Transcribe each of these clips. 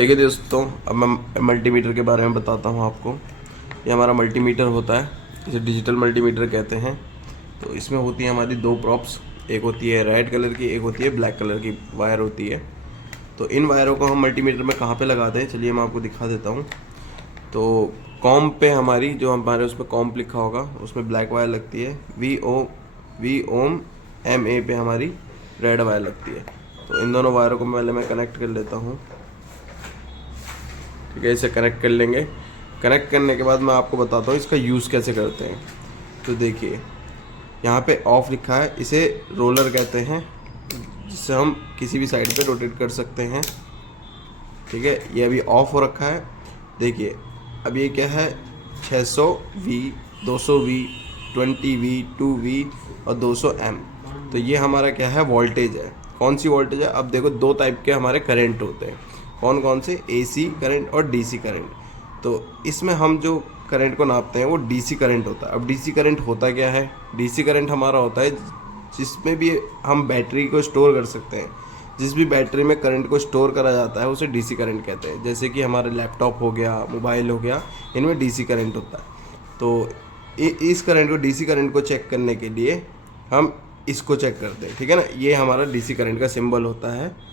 देखिए दोस्तों, अब मैं मल्टीमीटर के बारे में बताता हूँ आपको। ये हमारा मल्टीमीटर होता है, इसे डिजिटल मल्टीमीटर कहते हैं। तो इसमें होती है हमारी दो प्रॉप्स, एक होती है रेड कलर की, एक होती है ब्लैक कलर की वायर होती है। तो इन वायरों को हम मल्टीमीटर में कहाँ पे लगाते हैं, चलिए मैं आपको दिखा देता हूँ। तो कॉम पे हमारी जो हमारे उसमें कॉम्प लिखा होगा उसमें ब्लैक वायर लगती है, वी ओम एम ए पे हमारी रेड वायर लगती है। तो इन दोनों वायरों को पहले मैं कनेक्ट कर लेता हूँ। ठीक है, इसे कनेक्ट कर लेंगे। कनेक्ट करने के बाद मैं आपको बताता हूँ इसका यूज़ कैसे करते हैं। तो देखिए यहाँ पे ऑफ लिखा है, इसे रोलर कहते हैं, जिससे हम किसी भी साइड पे रोटेट कर सकते हैं। ठीक है, ये अभी ऑफ हो रखा है। देखिए अब ये क्या है, 600V, 200V, 20V, 2V और 200M। तो ये हमारा क्या है, वोल्टेज है। कौन सी वोल्टेज है, अब देखो दो टाइप के हमारे करंट होते हैं। कौन कौन से, AC करंट और DC करंट। तो इसमें हम जो करंट को नापते हैं वो DC करंट होता है। अब DC करंट होता क्या है, DC करंट हमारा होता है जिसमें भी हम बैटरी को स्टोर कर सकते हैं। जिस भी बैटरी में करंट को स्टोर करा जाता है उसे DC करंट कहते हैं। जैसे कि हमारे लैपटॉप हो गया, मोबाइल हो गया, इनमें DC करंट होता है। तो इस करंट को, DC करंट को चेक करने के लिए हम इसको चेक करते हैं। ठीक है ना, ये हमारा DC करंट का सिंबल होता है।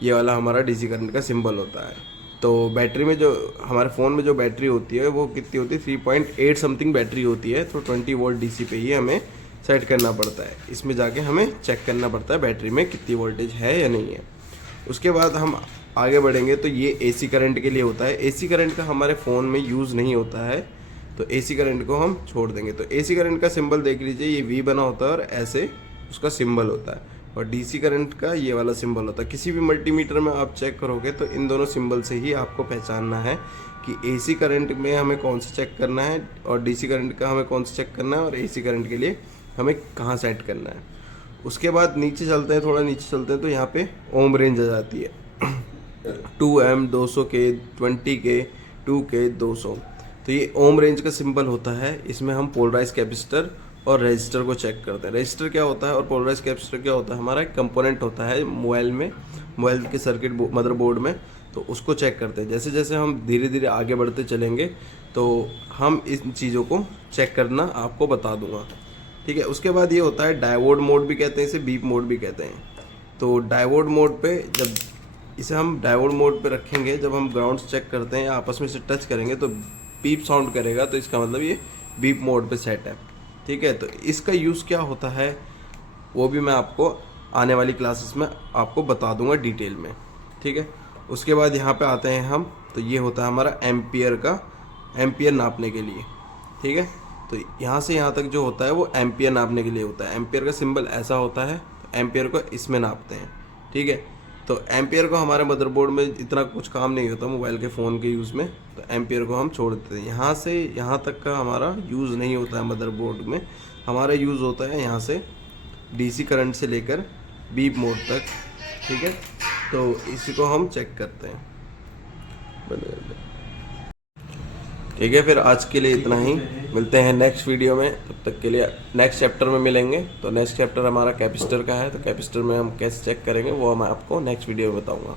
ये वाला हमारा DC करंट का सिंबल होता है। तो बैटरी में जो हमारे फ़ोन में जो बैटरी होती है वो कितनी होती है, 3.8 समथिंग बैटरी होती है। तो 20 वोल्ट DC पे ही हमें सेट करना पड़ता है। इसमें जाके हमें चेक करना पड़ता है बैटरी में कितनी वोल्टेज है या नहीं है। उसके बाद हम आगे बढ़ेंगे तो ये AC करंट के लिए होता है। AC करंट का हमारे फ़ोन में यूज़ नहीं होता है, तो AC करंट को हम छोड़ देंगे। तो AC करंट का सिंबल देख लीजिए, ये V बना होता है और ऐसे उसका सिंबल होता है। और DC करंट का ये वाला सिंबल होता है। किसी भी मल्टीमीटर में आप चेक करोगे तो इन दोनों सिंबल से ही आपको पहचानना है कि AC करंट में हमें कौन सा चेक करना है और DC करंट का हमें कौन सा चेक करना है और AC करंट के लिए हमें कहाँ सेट करना है। उसके बाद नीचे चलते हैं, थोड़ा नीचे चलते हैं तो यहाँ पे ओम रेंज आ जाती है 2M, 200K, 20K, 2K, 200। तो ये ओम रेंज का सिंबल होता है। इसमें हम पोलराइज कैपेसिटर और रजिस्टर को चेक करते हैं। रजिस्टर क्या होता है और पोलराइज कैपेसिटर क्या होता है, हमारा एक कंपोनेंट होता है मोबाइल में, मोबाइल के सर्किट मदरबोर्ड में। तो उसको चेक करते हैं। जैसे जैसे हम धीरे धीरे आगे बढ़ते चलेंगे तो हम इन चीज़ों को चेक करना आपको बता दूंगा। ठीक है, उसके बाद ये होता है डायोड मोड भी कहते हैं, इसे बीप मोड भी कहते हैं। तो डायोड मोड पे जब इसे हम डायोड मोड पे रखेंगे, जब हम ग्राउंड्स चेक करते हैं या आपस में से टच करेंगे तो बीप साउंड करेगा, तो इसका मतलब ये बीप मोड पे सेट है। ठीक है, तो इसका यूज़ क्या होता है वो भी मैं आपको आने वाली क्लासेस में आपको बता दूंगा डिटेल में। ठीक है, उसके बाद यहाँ पे आते हैं हम, तो ये होता है हमारा एम्पियर नापने के लिए। ठीक है, तो यहाँ से यहाँ तक जो होता है वो एम्पियर नापने के लिए होता है। एम्पियर का सिंबल ऐसा होता है, तो एम्पियर को इसमें नापते हैं। ठीक है, तो एम्पियर को हमारे मदरबोर्ड में इतना कुछ काम नहीं होता मोबाइल के फ़ोन के यूज़ में, तो एम्पियर को हम छोड़ देते हैं। यहाँ से यहाँ तक का हमारा यूज़ नहीं होता है मदरबोर्ड में। हमारा यूज़ होता है यहाँ से DC करंट से लेकर बीप मोड तक। ठीक है, तो इसी को हम चेक करते हैं। ठीक है, फिर आज के लिए इतना ही। मिलते हैं नेक्स्ट वीडियो में, तब तक के लिए नेक्स्ट चैप्टर में मिलेंगे। तो नेक्स्ट चैप्टर हमारा कैपेसिटर का है, तो कैपेसिटर में हम कैसे चेक करेंगे वो मैं आपको नेक्स्ट वीडियो में बताऊंगा।